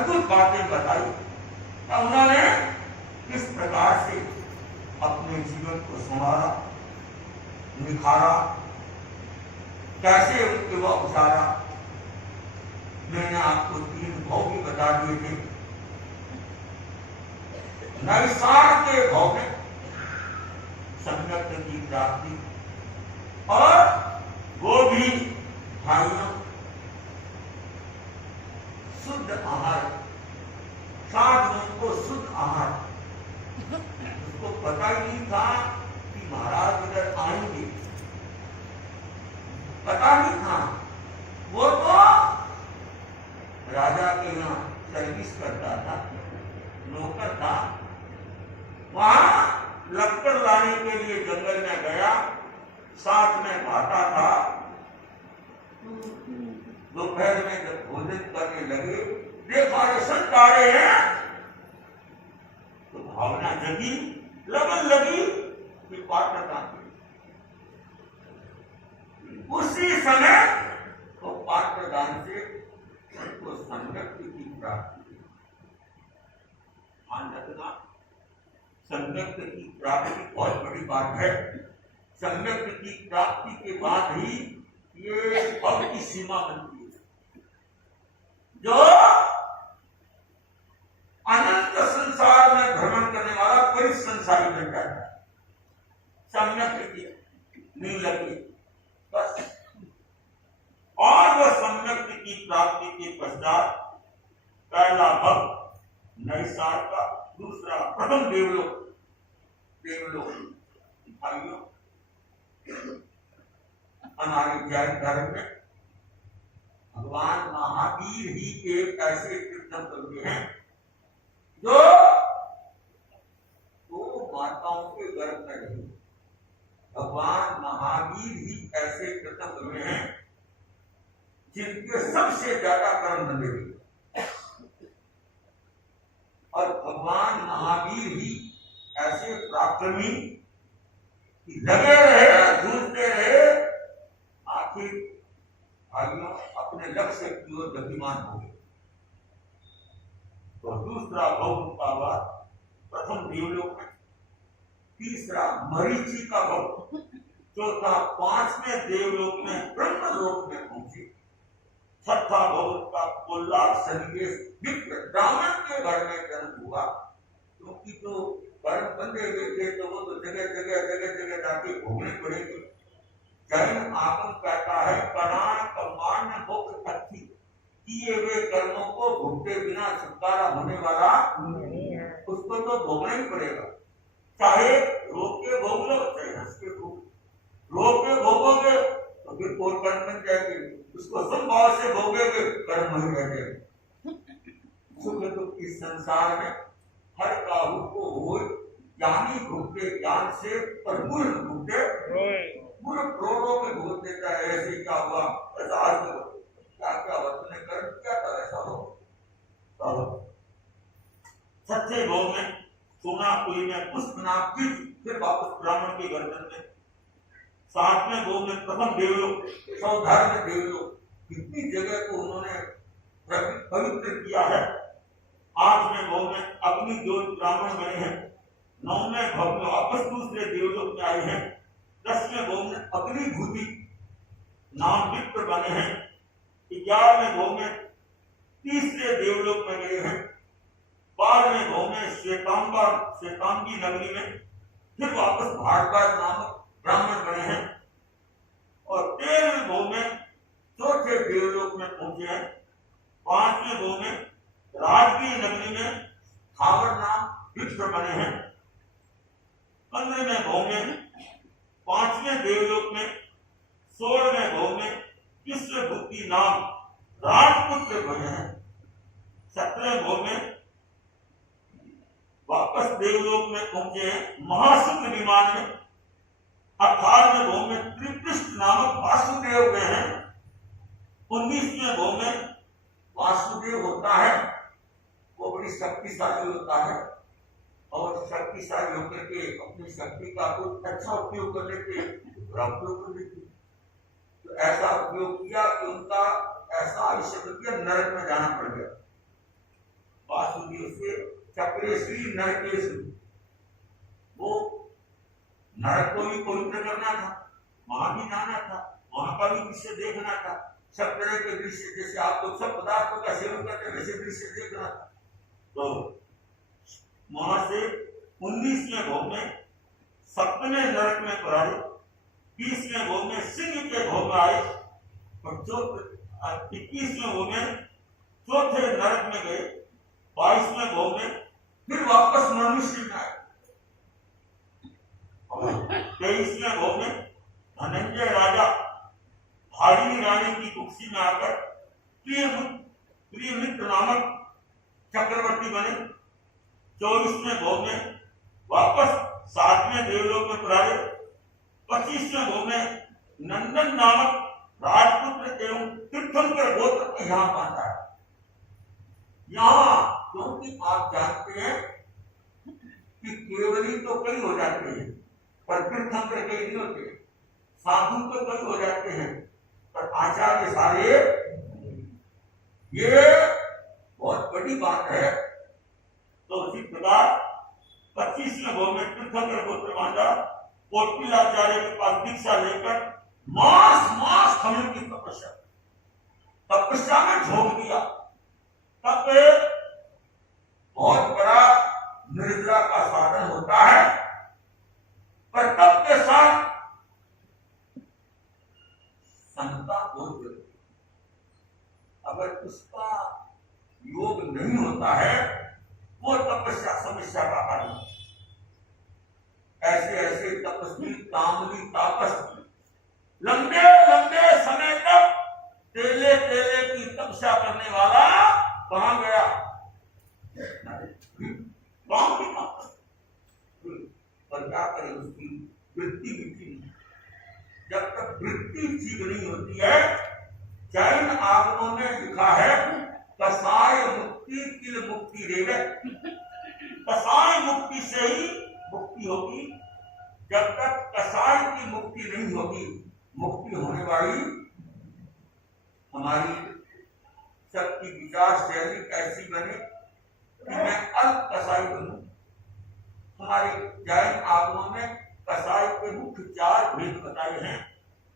अद्भुत बातें बताई। उन्होंने किस प्रकार से अपने जीवन को संवारा, निखारा, कैसे उसके वह उतारा। मैंने आपको 3 भाव भी बता दिए थे। नैसार के भाव में संगत की प्राप्ति, और वो भी भाइयों शुद्ध आहार, साधुओं को शुद्ध आहार। उसको पता ही नहीं था कि महाराज इधर आएंगे, पता नहीं था। वो तो राजा के यहाँ सर्विस करता था, नौकर था। वहां लकड़ लाने के लिए जंगल में गया, साथ में खाता था। दोपहर में जब भोजन करने लगे, देखा ये संत आ रहे हैं, तो भावना जगी, लगन लगी कि पात्र का। उसी समय तो पात्र दान से उनको संगत की प्राप्ति। मान रखना, संगत की प्राप्ति बहुत बड़ी बात है। संगत की प्राप्ति के बाद ही ये भव की सीमा बनती है। जो अनंत संसार में भ्रमण करने वाला कोई संसारी बन जाता है। सम्यक की नहीं लगी बस। और वह सम्यक की प्राप्ति के पश्चात पहला भव नैसार का, दूसरा प्रथम देवलोक। भाइयों, हमारे जैन धर्म में भगवान महावीर ही एक ऐसे तीर्थंकर हैं जो 2 माताओं के गर्भ में रहे। भगवान महावीर ही ऐसे तीर्थंकर हैं जिनके सबसे ज्यादा कर्म बंधे हुए। और भगवान महावीर ही ऐसे पराक्रमी लगे रहे, जूझते रहे, आखिर भाइयों अपने लक्ष्य की ओर गतिमान हो गए। तो दूसरा भव का बाद प्रथम देवलोक में, तीसरा मरीचि का भव, चौथा 5वें देवलोक में ब्रह्मलोक में पहुंचे। छठा भव का उल्लास सन्निवेश विप्र ब्राह्मण के घर में जन्म हुआ, क्योंकि तो कर्म बंधे हुए थे तो वो तो जगह जगह जाके घूमने पड़ेंगे। जैन आगम कहता है प्राण कमान्य भोग अर्थी, किए हुए कर्मों को भोगते बिना छुटकारा होने वाला उसको तो भोगना ही पड़ेगा। चाहे रोक के भोग लो, चाहे हंस के भोग। रोक के भोगोगे तो फिर और कर्म बन जाएंगे, उसको संभाव से भोगेगे कर्म ही रह जाएगा। सुख दुख इस संसार में हर काहू को हो, ज्ञानी भोगते ज्ञान से, पर मूर्ख भोगते मूर्ख करोड़ों में भोग देता है। ऐसे क्या हुआ, ऐसा आज क्या क्या वचने कर्म क्या था, ऐसा हो। सच्चे भोग में सोना कुली में पुष्प नाम की, फिर वापस ब्राह्मण के गर्दन में। 7वें भोग में प्रथम देवलोक, 110वें देवलोक, कितनी जगह को उन्होंने पवित्र किया है। 8वें भोग में अग्नि ज्योत ब्राह्मण बने हैं। 9वें भोग में वापस दूसरे देवलोक में आए हैं। 10वें भोग में अग्निभूति नाम विप्र बने हैं। 11वें भोग में तीसरे देवलोक में गए हैं। 12वें भोग में श्वेतांगी नगरी में फिर वापस भारद्वाज नामक ब्राह्मण बने हैं। और 13वें भोग में चौथे देवलोक में पहुंचे हैं। 5वें भोग में राजगीर नगरी में थावर नाम विप्र बने हैं। 15वें भोग में 5वें देवलोक में, 16वें भोग में विश्वभूति नाम राजपुत्र बने हैं। 17वें भोग में वापस देवलोक में पहुंचे हैं महाशुद्ध विमान में। 18वें भोग में त्रिपृष्ठ नामक वासुदेव गए हैं। 19वें भोग में वासुदेव होता है, वो बड़ी शक्तिशाली होता है, और शक्तिशाली होकर के अपनी शक्ति का कुछ अच्छा उपयोग कर लेते, बुरा उपयोग कर लेते। तो ऐसा उपयोग किया कि उनका ऐसा आयुष्य बन गया, नरक में जाना पड़ गया। चक्रेश्वरी नरकेश्वरी, वो नरक को भी पवित्र करना था, वहां भी जाना था, वहां का भी दृश्य देखना था, सब तरह के दृश्य, जैसे आप लोग सब पदार्थों का सेवन करते हैं वैसे दृश्य देखना था। तो वहां से 19वें भोग में सपने नरक में पड़े, 20वें भोग में सिंह के भोग में आए, और 21वें भोग में चौथे नरक में गए, 22वें भोग में फिर वापस मनुष्य में आए, 23वें भोग में धनंजय राजा भारी रानी की कुक्षी में आकर प्रिय मित्र नामक चक्रवर्ती बने। 24वें भोग में वापस 7वें देवलोक में पधारे। 25वें भोग में नंदन नामक राजपुत्र एवं तीर्थंकर गोत्र को यहाँ बांधा है। यहाँ क्योंकि आप जानते हैं कि केवली तो कई हो जाते हैं पर तीर्थंकर कई नहीं होते, साधु तो कई हो जाते हैं पर आचार्य सारे, ये बहुत बड़ी बात है। तो इसी प्रकार 25वें भोग में तीर्थंकर गोत्र बांधा, कोटिलाचार्य के पास दीक्षा लेकर मास हवन की तपस्या में झोंक दिया। तब बहुत बड़ा निर्जरा का साधन होता है, पर तब के साथ संता बहुत जरूरी। अगर उसका योग नहीं होता है वो तपस्या समस्या का कारण। ऐसे तपस्वी तामली तापस लंबे समय तक तेले की तपस्या करने वाला कहां गया? पर क्या करें, उसकी वृत्ति मिट्टी नहीं। जब तक वृत्ति ठीक नहीं होती है, जैन आगमों में लिखा है कसाय मुक्ति किल मुक्ति रेवे, कसाय मुक्ति से ही मुक्ति होगी। जब तक कसाय की मुक्ति नहीं होगी, मुक्ति होने वाली हमारी सबकी विचार शैली कैसी बने कि मैं अल्प कसाई बनूं। हमारे जैन आगमों में कसाई के मुख्य 4 भेद बताए हैं।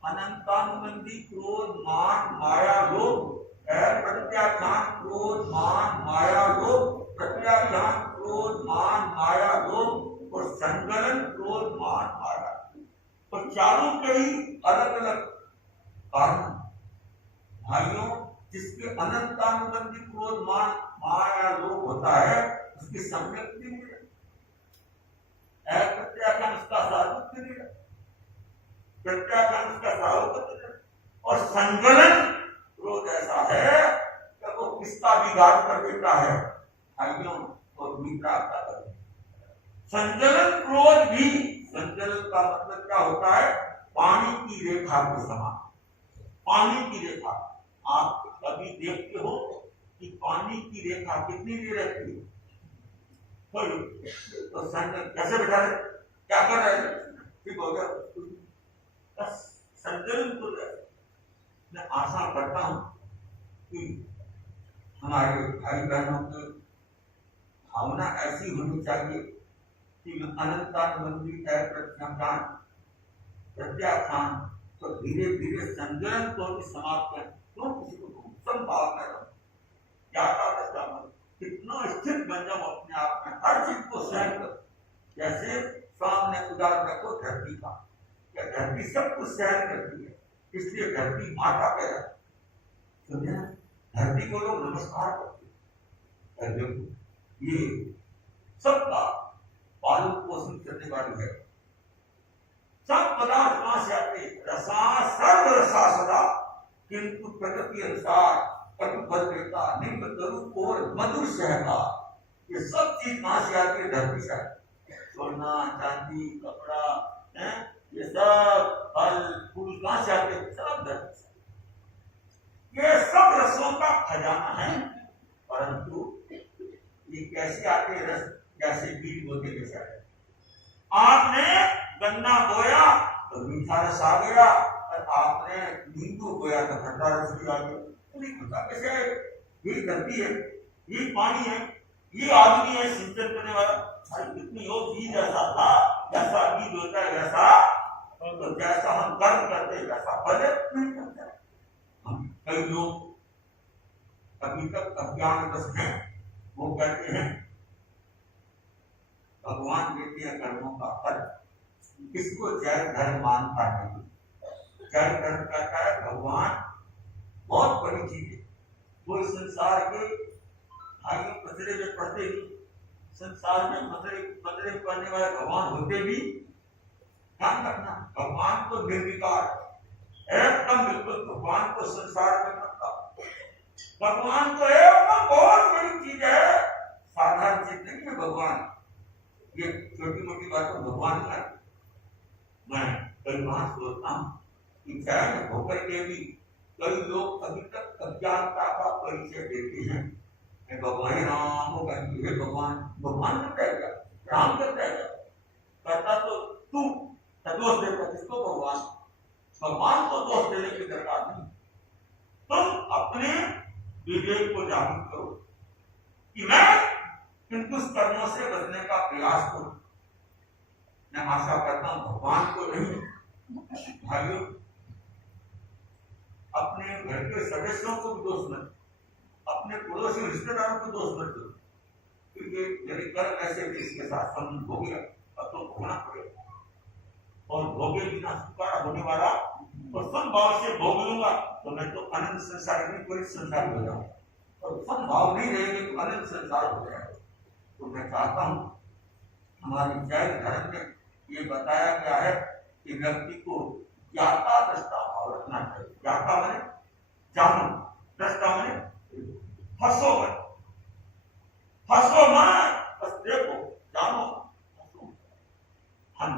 अनंतानुबंधी क्रोध मान माया लोभ, प्रत्याख्यान क्रोध मान माया लोभ, प्रत्याख्यान क्रोध मान माया लोभ और संगलन क्रोध मान माया। तो चारों के ही अलग अलग कारण। भाइयों, जिसके अनंतानुबंधी क्रोध मान माया लोभ होता है उसकी सम्यक प्रत्याख्यान उसका साधुत्व नहीं है, प्रत्याख्यान उसका साधुत्व नहीं, और संगलन क्रोध ऐसा है कि वो किसका बिगाड़ कर देता है भाइयों और मीठा कर। संजलन क्रोध भी, संजलन का मतलब क्या होता है? पानी की रेखा के समान। पानी की रेखा, आप कभी देखते हो कि पानी की रेखा कितनी देर रहती है? तो संजलन कैसे बैठा है, क्या कर रहे हैं? ठीक हो गया, बस संजलन को मैं आशा करता हूं कि हमारे भाई बहनों की भावना ऐसी होनी चाहिए कि अनंतानुबंधी प्रत्याख्यान तो धीरे धीरे संजलन को भी समाप्त करें। क्यों किसी को संभाव में रहो, कितना स्थिर बन जाओ अपने आप में, हर चीज को सहन करो। जैसे सामने उदाहरण रखो धरती का, क्या धरती सब कुछ सहन करती है, इसलिए धरती माता पैदा। सुनिए, धरती को लोग नमस्कार करते हैं, ये सबका पालन पोषण करने वाली है। सब पदार्थ कहां से आते? रसा सर्व रसा सदा, किंतु प्रकृति अनुसार कटु भद्रता निम्न तरु और मधुर सहता। ये सब चीज कहां से आती है? धरती से। सोना चांदी कपड़ा है, ये सब फल फूल कहां से आते हैं? सब धरती से। ये सब रसों का खजाना है, परंतु ये कैसे आते हैं? रस जैसे बीज बोते जैसे आते। आपने गन्ना बोया तो मीठा रस आ गया, और आपने नींबू बोया तो खट्टा रस भी आ गया। नहीं पता कैसे? ये धरती है, ये पानी है, ये आदमी है सिंचन करने वाला, अरे इतनी वो बीज ऐसा था, जैसा बीज होता है वैसा, तो जैसा हम कर्म करते हैं वैसा फल नहीं करता है। हम कई लोग अभी तक अज्ञानग्रस्त हैं, वो कहते हैं भगवान देते हैं कर्मों का फल, किसको जय धर्म मानता नहीं। जय धर्म कहता है भगवान बहुत बड़ी चीज है, वो इस संसार के भाइयों पथरे में पड़ते ही, संसार में पथरे पड़ने वाले भगवान होते भी, ध्यान रखना भगवान को निर्विकार एकदम बिल्कुल, भगवान को संसार में रखता, भगवान को एकदम बहुत बड़ी चीज है, साधारण चीज नहीं है भगवान। ये छोटी मोटी बातों भगवान का मैं कई बार सोचता हूँ कि जैन होकर के भी कई लोग अभी तक अज्ञानता का परिचय देते हैं। भगवान राम हो कहेंगे, हे भगवान, भगवान करता है क्या, राम करता है क्या, करता तो तू दोष देता किसको, भगवान। भगवान को दोष देने की दरकार नहीं, तुम अपने विवेक को जागृत करो कि मैं इन दुष्कर्मों से बचने का प्रयास करूं। मैं आशा करता हूं भगवान को नहीं, भाइयों अपने घर के सदस्यों को भी दोष मत, अपने पड़ोसी रिश्तेदारों को दोष मत दो, क्योंकि मेरे कर्म ऐसे भी इसके साथ संबंध हो गया, अब तो भोगना पड़ेगा, और भोगे बिना छुटकारा होने वाला, और संभाव से भोग लूंगा तो मैं तो अनंत संसार में पूरी संसार हो जाऊंगा, और संभाव नहीं रहेगी तो अनंत संसार हो जाएगा। तो मैं चाहता हूं हमारे जैन धर्म में ये बताया गया है कि व्यक्ति को ज्ञाता दृष्टा भाव रखना चाहिए। ज्ञाता माने जानो, दृष्टा माने हंसो मत, हंसो मत, बस देखो जानो, हंसो। हम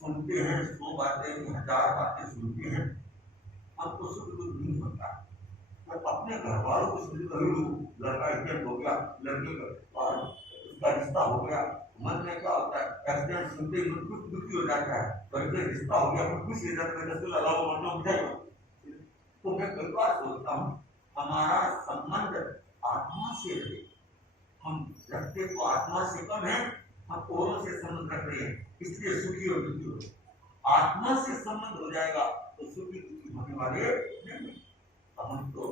सुनते हैं 100 बातें, 1000 बातें सुनते हैं, हमको सुख दुख नहीं होता, तो अपने घर वालों को सुन कभी लड़का एक्सीडेंट हो गया, लड़की का उसका रिश्ता हो गया, मन में क्या होता है, एक्सीडेंट सुनते ही कुछ दुखी हो जाता है, तो रिश्ता हो गया कुछ खुशी रहता है, लगाओ मतलब उठाएगा। तो मैं कई बार सोचता हूँ हमारा संबंध आत्मा से रहे, हम रखते तो आत्मा से कम है, हम औरों से संबंध रख रहे हैं, इसलिए सुखी और दुखी हो। आत्मा से संबंध हो जाएगा तो सुखी दुखी होने वाले नहीं। हम तो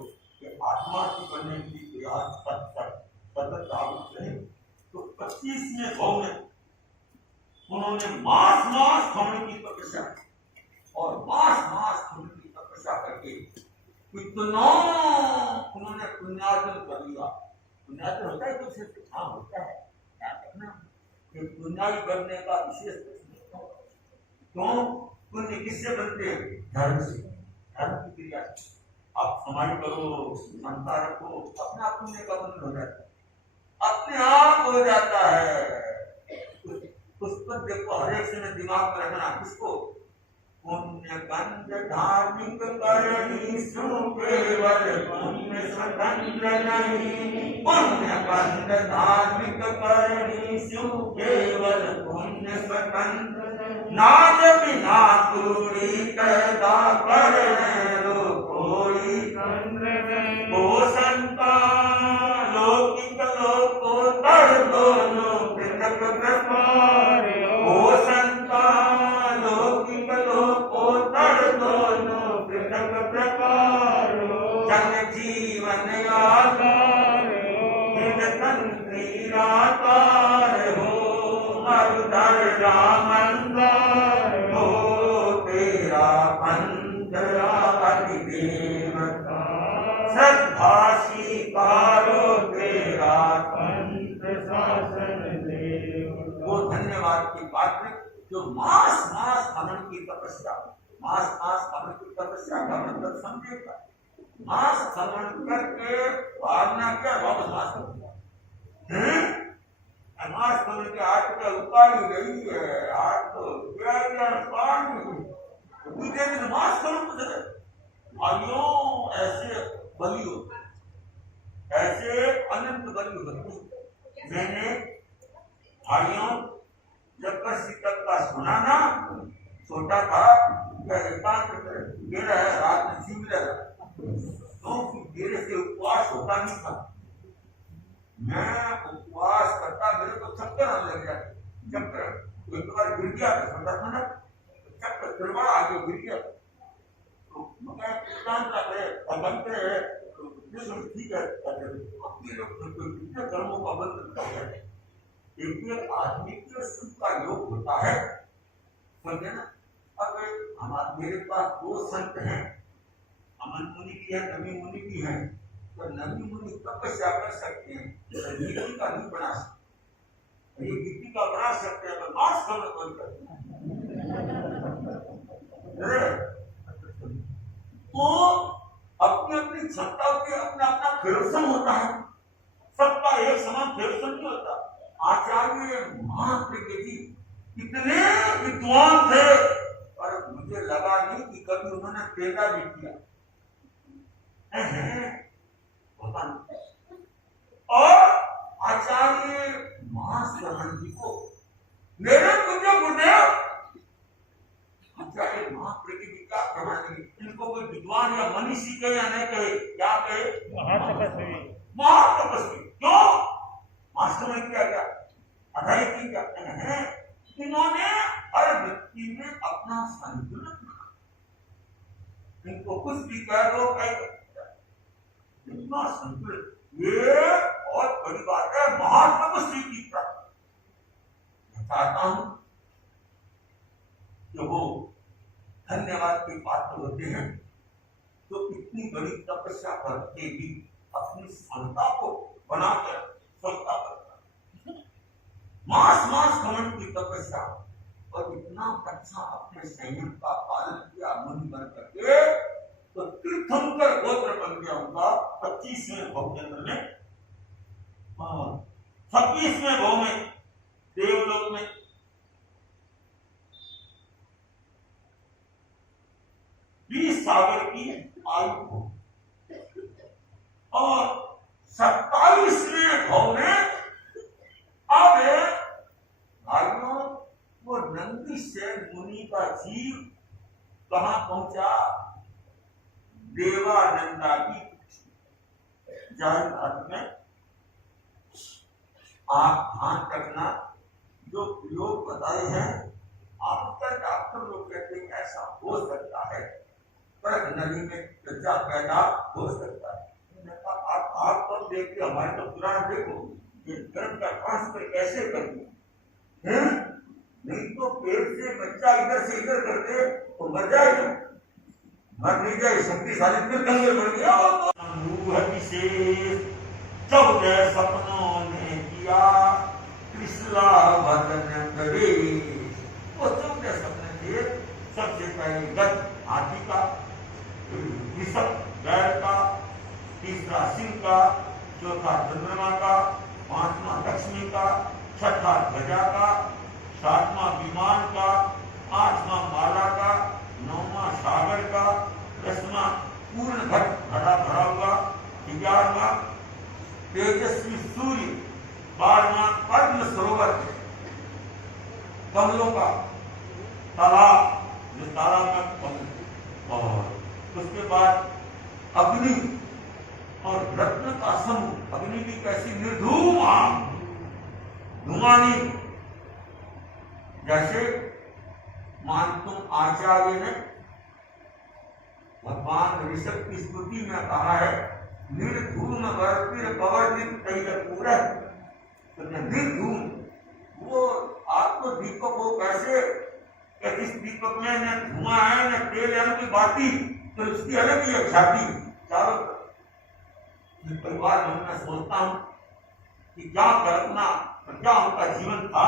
आत्मा की बनने की प्रयास सतत जागरूक रहे। तो 25वें भाव में उन्होंने मास होने की तपस्या, और मास होने की तपस्या करके कितना उन्होंने पुण्यार्जन कर लिया। पुण्यार्जन होता है तो सिर्फ हाँ होता है, क्या करना, ये पुण्याई करने का विशेष प्रश्न। क्यों पुण्य किससे बनते हैं, धर्म से, धर्म की क्रिया। आप समाधि करो, क्षमता रखो, अपने आप पुण्य का बंधन हो जाता है, अपने आप हो जाता है। उस पर देखो, हर एक से दिमाग में रखना, किसको, पुण्य कंद धार्मिक करणी सु केवल पुण्य स्वतंत्र नहीं, पुण्य कंद धार्मिक करणी सु केवल पुण्य स्वतंत्र नहीं, नाज बिना दूरी पैदा करने रो कोई तंत्र नहीं, ओ संता लौकिक लोकोत्तर दोनों पृथक प्रकार, ओ संता लौकिक लोकोत्तर दोनों पृथक प्रकार, जन जीवन आधार तंत्री निराकार हो, मरुधर रामंदार हो, तेरा अंतरा अधिदेवता श्रद्धा स्वीकारो, तेरा पंथ शासन देव। वो धन्यवाद की पात्र जो मास हनन की तपस्या, मास हनन की तपस्या का मतलब समझेगा। मास हनन करके भावना क्या वापस मास कर दिया, मास करने के आठ का उपाय गई है, आठ तो क्या दूसरे दिन मास करो भाइयों, ऐसे बलि होते, ऐसे अनंत बलि होते। मैंने भाइयों जब शीतल का सुना ना, छोटा था मेरा रात में सीख लगा, तो देर से उपवास होता नहीं था। मैं गया तो समझा था ना, चक्कर फिरवा आगे गिर गया। तो मगर किसान का है और बनते हैं तो ठीक है, अपने लोग कितने कर्मों का बंद करता है। एक आदमी के सुख का योग होता है, समझे ना। अब हमारे मेरे पास दो संत हैं, अमन मुनि की है, नवी मुनि की है। तो नवी मुनि तपस्या कर सकते हैं, गिट्टी का नहीं बना सकते, ये गिट्टी का बना सकते हैं, तो मार्च करना बंद कर। तो अपनी अपनी क्षमता के अपना अपना फेरसन होता है, सबका एक समान फेरसन नहीं होता। आचार्य महाप्रज्ञ जी कितने विद्वान थे, और मुझे लगा नहीं कि कभी उन्होंने तेजा भी किया, पता नहीं। और आचार्य महाश्रवण जी को मेरे पूज्य गुरुदेव आचार्य महाप्रज्ञ जी का प्रमाण, इनको कोई विद्वान या मनीषी कहे या नहीं कहे, क्या कहे? महातपस्वी। महातपस्वी क्यों? मास्टर ने किया क्या? अढ़ाई की क्या है? इन्होंने हर व्यक्ति में अपना संतुलन रखा। इनको कुछ भी कह दो, इतना संतुलन, ये बहुत बड़ी बात है। महातपस्वी की प्राप्ति मैं चाहता हूं कि वो धन्यवाद के पात्र होते हैं, तो इतनी बड़ी तपस्या करके भी अपनी क्षमता को बनाकर स्वच्छता करता, मास मास घमंड की तपस्या, और इतना अच्छा अपने संयम का पालन किया मुनि बन करके, तो तीर्थंकर गोत्र बन गया उनका 25वें भव के अंदर में, 26वें भव में देवलोक में 20 सागर की आयु हो, और 27वें भव में अब भाइयों वो नंदी से मुनि का जीव कहां पहुंचा? देवानंदा की जहर घाट में। आप ध्यान रखना, जो प्रयोग बताए हैं आपका डॉक्टर लोग कहते हैं ऐसा हो सकता है, पर नदी में बच्चा पैदा हो सकता है। आप तो देखिए, हमारे तो पुराण देखो, ये गर्भ का ट्रांसफर कैसे करते हैं, नहीं तो पेट से बच्चा इधर से इधर करते तो मर जाएगा, मर नहीं जाए, शक्तिशाली फिर कंगे बढ़ गया। विशेष 14 सपनों ने किया त्रिशला वदन करे, वो 14 सपने थे। सबसे पहले गज हाथी का, ऋषभ बैल का, तीसरा सिंह का, चौथा चंद्रमा का, 5वां लक्ष्मी का, 6ठा ध्वजा का, 7वां विमान का, 8वां माला का, 9वां सागर का, 10वां पूर्ण घड़ा भरा हुआ, 11वां तेजस्वी सूर्य, 12वां पद्म सरोवर कमलों का तालाब, जो तालाब में कमल, और उसके बाद अग्नि और रत्न का समूह। अग्नि भी कैसी निर्धूम आग, धुआनी, जैसे मान तुम आचार्य ने भगवान ऋषभ की स्तुति में कहा है, निर्धूम वर्तिर पवर्तित तैलपूर, तो निर्धूम वो आपको दीपक हो कैसे, इस दीपक में न धुआं है न तेल है न बाती, तो इसकी अलग ही ख्याति चारों परिवार में। मैं सोचता हूं कि क्या कल्पना और क्या उनका जीवन था।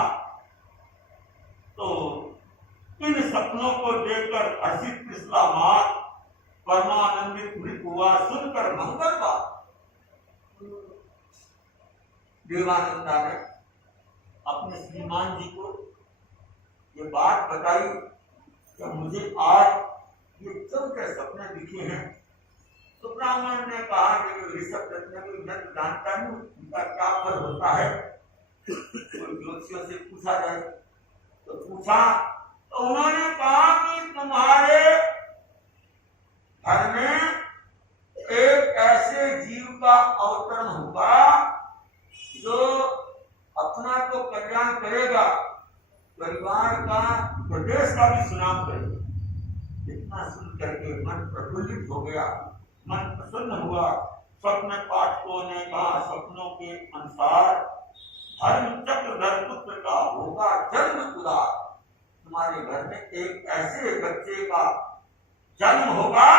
तो इन सपनों को देखकर हर्षित त्रिशला मात परमानंदित मृत हुआ, सुनकर मंगल बात। देवानंदा ने अपने श्रीमान जी को ये बात बताई कि मुझे आज ये 14 सपने दिखे हैं। तो ब्राह्मण ने कहा कि ऋषभ रत्न को मैं जानता हूं उनका क्या फल होता है, तो ज्योतिषियों से पूछा जाए। तो पूछा तो उन्होंने कहा कि तुम्हारे घर में एक ऐसे जीव का अवतरण होगा जो अपना तो कल्याण करेगा, परिवार का देश का भी सुनाम करेंगे। इतना सुन करके मन प्रफुल्लित हो गया, मन प्रसन्न हुआ। स्वप्न पाठकों ने कहा, स्वप्नों के अनुसार धर्म चक्रधर पुत्र का होगा जन्म उदार। तुम्हारे घर में एक ऐसे बच्चे का जन्म होगा,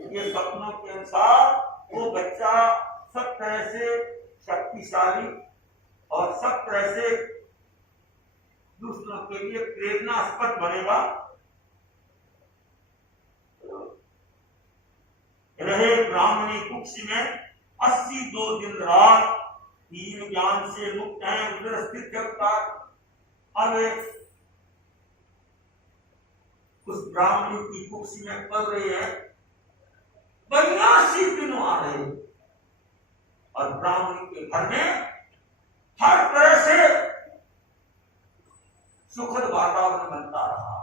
ये स्वप्नों के अनुसार वो बच्चा सब तरह से शक्तिशाली और सब तरह से दूसरों के लिए प्रेरणास्पद बनेगा। रहे ब्राह्मणी कुक्षी में 82 दिन रात, तीन ज्ञान से मुक्त है उधर स्थित जगतार। अब उस ब्राह्मणी की कुक्षी में पल रही है, 82 दिन आ रहे, और ब्राह्मणी के घर में हर तरह से सुखद वातावरण बनता रहा।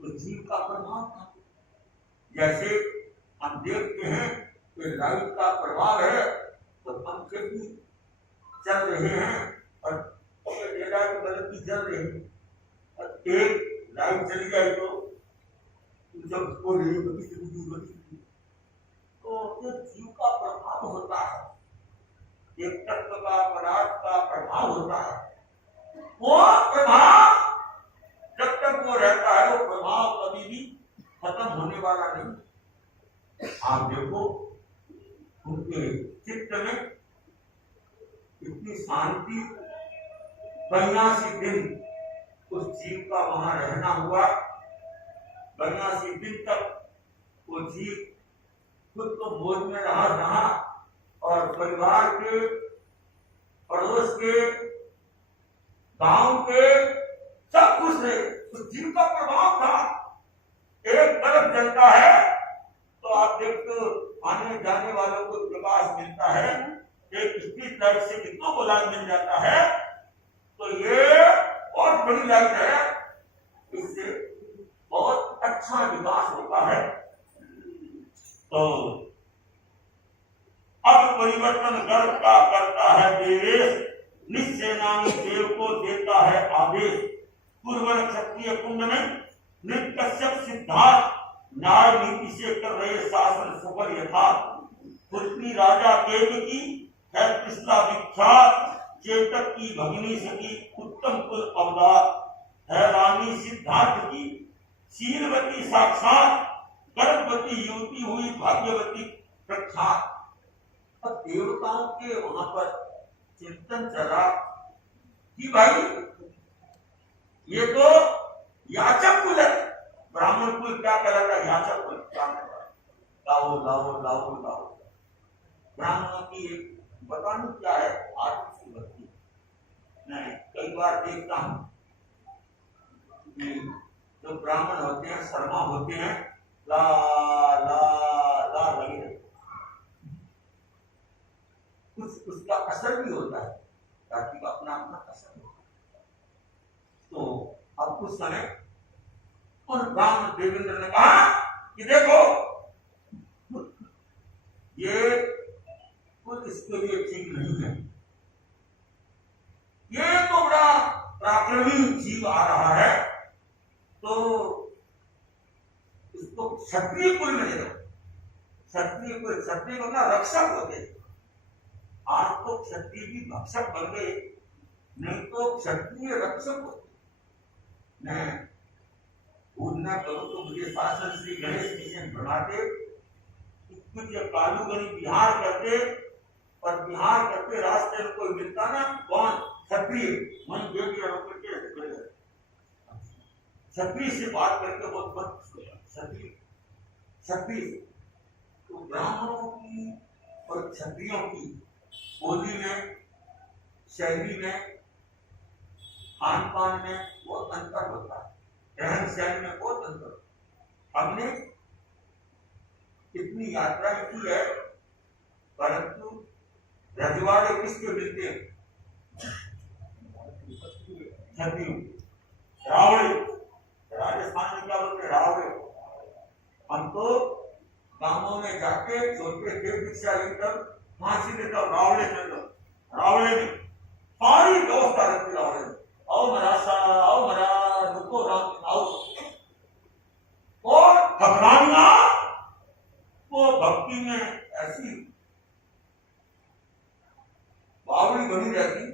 तो जीव का प्रभाव था। जैसे हम देखते हैं कि लाइट का प्रभाव है, तो पंखे भी चल रहे हैं और लाइट गलती चल रही है, और एक लाइट चली जाए तो जब उसको तो जीव का प्रभाव होता है, एक तत्व का पदार्थ का प्रभाव होता है। वो प्रभाव जब तक वो रहता है, वो प्रभाव कभी भी खत्म होने वाला नहीं। आप देखो उनके चित्त में इतनी शांति, 82 दिन उस जीव का वहां रहना हुआ। 82 दिन तक वो जीव खुद तो बोझ में रहा और परिवार के, पड़ोस के, गांव के सब खुश रहे। उस जीव का प्रभाव था। एक बल्ब जलता है तो आप देखते हो आने जाने वालों को प्रकाश मिलता है। एक स्ट्रीट लाइट से कितनों को लाइट मिल जाता है, तो ये बहुत बड़ी लाइट है। इससे बहुत अच्छा विकास होता है। तो अब परिवर्तन गर्भ का करता है देवेश, निश्चयनामी देव को देता है आदेश। पूर्व क्षत्रिय कुंड में नृकश्यप सिद्धार्थ, न्याय नीति से कर रहे शासन सफल यथार्थ। पृथ्वी राजा केत की है कृष्णा विख्यात, चेतक की भगिनी सती उत्तम कुल अवतार। है रानी सिद्धार्थ की शीलवती साक्षात, गर्भवती युवती हुई भाग्यवती प्रख्यात। अब देवताओं के वहां पर चिंतन चला कि भाई ये तो याचक कुल है। ब्राह्मण कुल क्या कहलाता है? याचक कुल। लाओ लाओ लाओ लाओ। ब्राह्मणों की एक बतानी क्या है, आर्थिक सी बत्ती। मैं कई बार देखता हूं कि जो ब्राह्मण होते हैं, शर्मा होते हैं, ला ला ला लगे रहते। कुछ उसका असर भी होता है, जाति का अपना अपना असर होता है। तो अब उस समय उन ब्राह्मण देवेंद्र ने कहा कि देखो ये कुछ इसके लिए ठीक नहीं है। ये तो बड़ा पराक्रमी जीव आ रहा है, तो इसको क्षत्रिय कुल में ले लो। क्षत्रिय कुल, क्षत्रिय को ना रक्षक होते। आज तो क्षत्रिय भी भक्षक बन गए, नहीं तो क्षत्रिय रक्षक होते। मैं पूजना करूं तो मुझे शासन श्री गणेश मिशन बनाते, कुछ कालूगनी बिहार करते, और बिहार करते रास्ते में कोई मिलता ना, कौन? क्षत्रिय। मन क्षत्रिय से बात करके बहुत क्षत्रिय क्षत्रिय। तो ब्राह्मणों की और क्षत्रियों की बोली में, शैली में, खान पान में बहुत अंतर होता है, रहन सहन में बहुत अंतर। हमने कितनी यात्रा की है, परंतु रजवाड़े किसके मिलते हैं? रावड़े। राजस्थान में क्या बोलते हैं? रावड़े। हम तो गांवों में जाके छोटे थे, भिक्षा लेकर फांसी लेकर रावड़े चल दो। रावड़े में सारी व्यवस्था रहती, रावड़े में। आओ मरासा, आओ मरा, रुको राम, बनी रहती,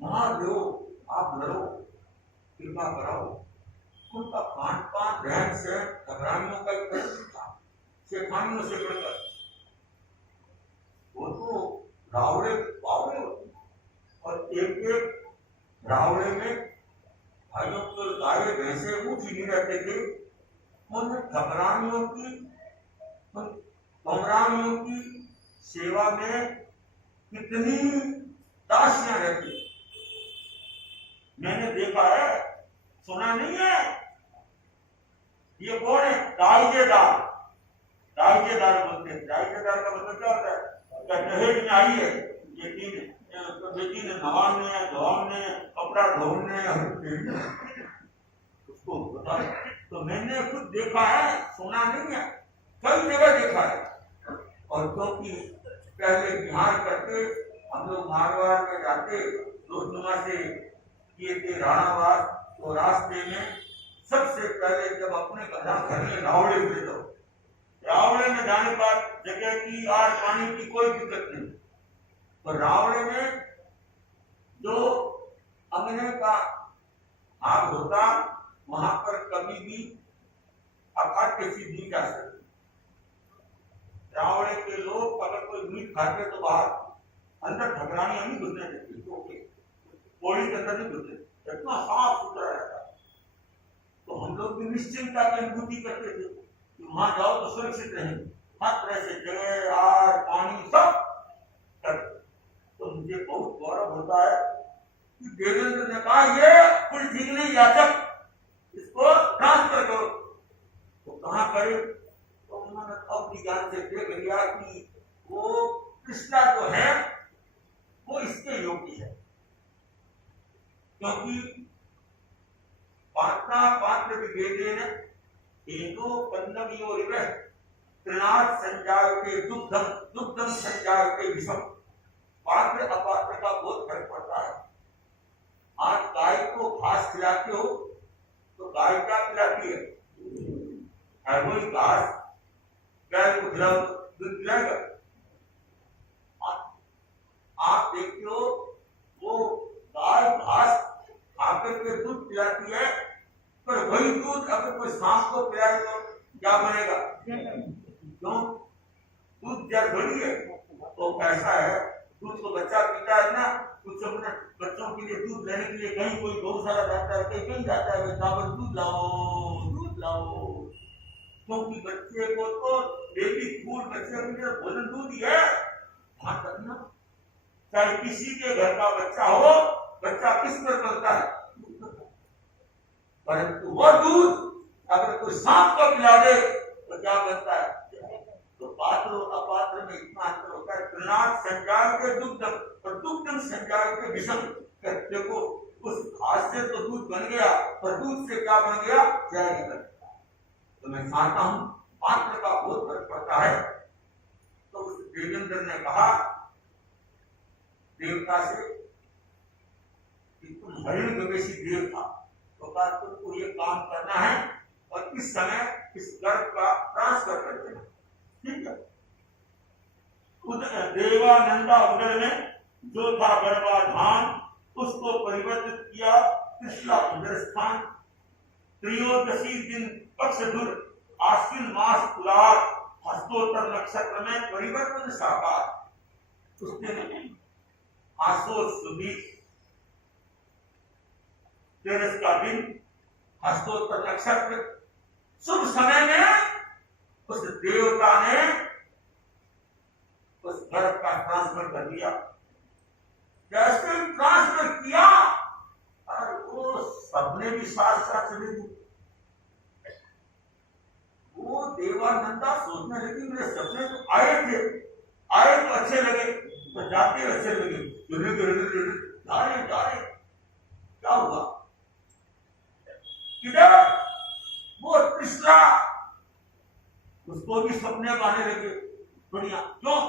महादेव आप लड़ो, कृपा कराओ। उनका खान पान रहन सहन ठगरानियों का एक तरह था, शेखानियों से बढ़कर। वो तो रावड़े पावड़े होते, और एक एक रावड़े में भाइयों को गाय भैंसे ऊँच नहीं रहते थे। उन ठगरानियों की, उन कमरानियों की सेवा में कितनी दासियां रहती, मैंने देखा है, सुना नहीं है। ये कौन है? दाइजेदार, दाइजेदार बोलते हैं। दाइजेदार का मतलब क्या होता है? दहेज में आई है ये तीन, बेटी ने नहाने धोने कपड़ा धोने उसको बता। तो मैंने खुद देखा है, सुना नहीं है, कई जगह देखा है। और क्योंकि पहले बिहार करके हम लोग मारवाड़ में जाते, रोजनुमा से किए थे राणावास, तो रास्ते में सबसे पहले जब अपने घर में रावड़े हुए, तो रावड़े में जाने पर जगह की आर पानी की कोई दिक्कत नहीं। तो रावड़े में जो अंगने का भाग होता, वहां पर कभी भी अखाद्य चीज नहीं जा सकती। रावड़े के लोग अगर कोई मीट खाते तो बाहर अंदर ठगरानी नहीं घुसने देती, पौड़ी के अंदर नहीं घुसते, इतना साफ सुथरा रहता। तो हम लोग भी निश्चिंता की अनुभूति करते थे कि वहां जाओ तो सुरक्षित रहेंगे, हर तरह से जगह आर पानी सब करते। तो मुझे बहुत गौरव होता है कि देवेंद्र ने कहा ये कुल ठीक नहीं याचक, इसको ट्रांसफर करो। तो कहाँ करे? तो उन्होंने अब विज्ञान से देख लिया कि वो कृष्णा जो है वो इसके योग्य है, क्योंकि पात्रा पात्र विभेदेन हेतु पन्नवियोरिव त्रिनाथ संजायते दुग्धम दुग्धम संजायते विषम। पात्र अपात्र का बहुत फर्क पड़ता है। आज गाय को घास खिलाते हो तो गाय क्या खिलाती है वही घास, गाय को खिलाओ दूध पिलाएगा। आप देखते हो वो गाय घास खाकर के दूध पिलाती है, पर वही दूध अगर कोई सांप को पिलाए तो क्या बनेगा? क्यों? दूध जड़ भरी है। तो ऐसा है, दूध को बच्चा पीता है ना, कुछ अपने बच्चों के लिए दूध लेने के लिए कहीं कोई गौशाला जाता है, कहीं जाता है, बच्चा दूध लाओ दूध लाओ, क्योंकि बच्चे को तो बेबी फूड बच्चे के लिए भोजन दूध ही है। ध्यान रखना, चाहे किसी के घर का बच्चा हो, बच्चा किस पर पलता है, परंतु वह दूध अगर कोई सांप को पिला दे तो क्या बनता है? तो पात्र और अपात्र में इतना अंतर होता है। त्रिनाथ संजाल के दुग्धम और दुग्धम संजाल के विषम। देखो उस घास से तो दूध बन गया, पर दूध से क्या बन गया? जहर बन गया। तो मैं चाहता हूं पात्र का बहुत फर्क पड़ता है। तो उस देवेंद्र ने कहा देवता से कि तुम हरिण गवेशी देव था, तो कहा तुमको ये काम करना है और इस समय इस गर्भ का ट्रांसफर कर देना, ठीक है? देवानंदा उदर में जो था गर्भाधान, उसको परिवर्तित किया कृष्णा उदर स्थान। त्रयोदशी दिन पक्षधुर आश्विन मास तुलार हस्तोत्तर नक्षत्र में परिवर्तन साकार। उस दिन आसो सुदी तेरस का दिन हस्तोत्तर नक्षत्र शुभ समय में उस देवता ने उस गर्भ का ट्रांसफर कर दिया। जैसे ट्रांसफर किया और वो सबने भी साथ साथ चले गए। वो देवानंदा सोचने लगी मेरे सपने तो आए तो अच्छे लगे, तो जाते अच्छे लगे, जा रहे क्या हुआ? इधर वो कृष्णा उसको भी सपने आने लगे बढ़िया, क्यों?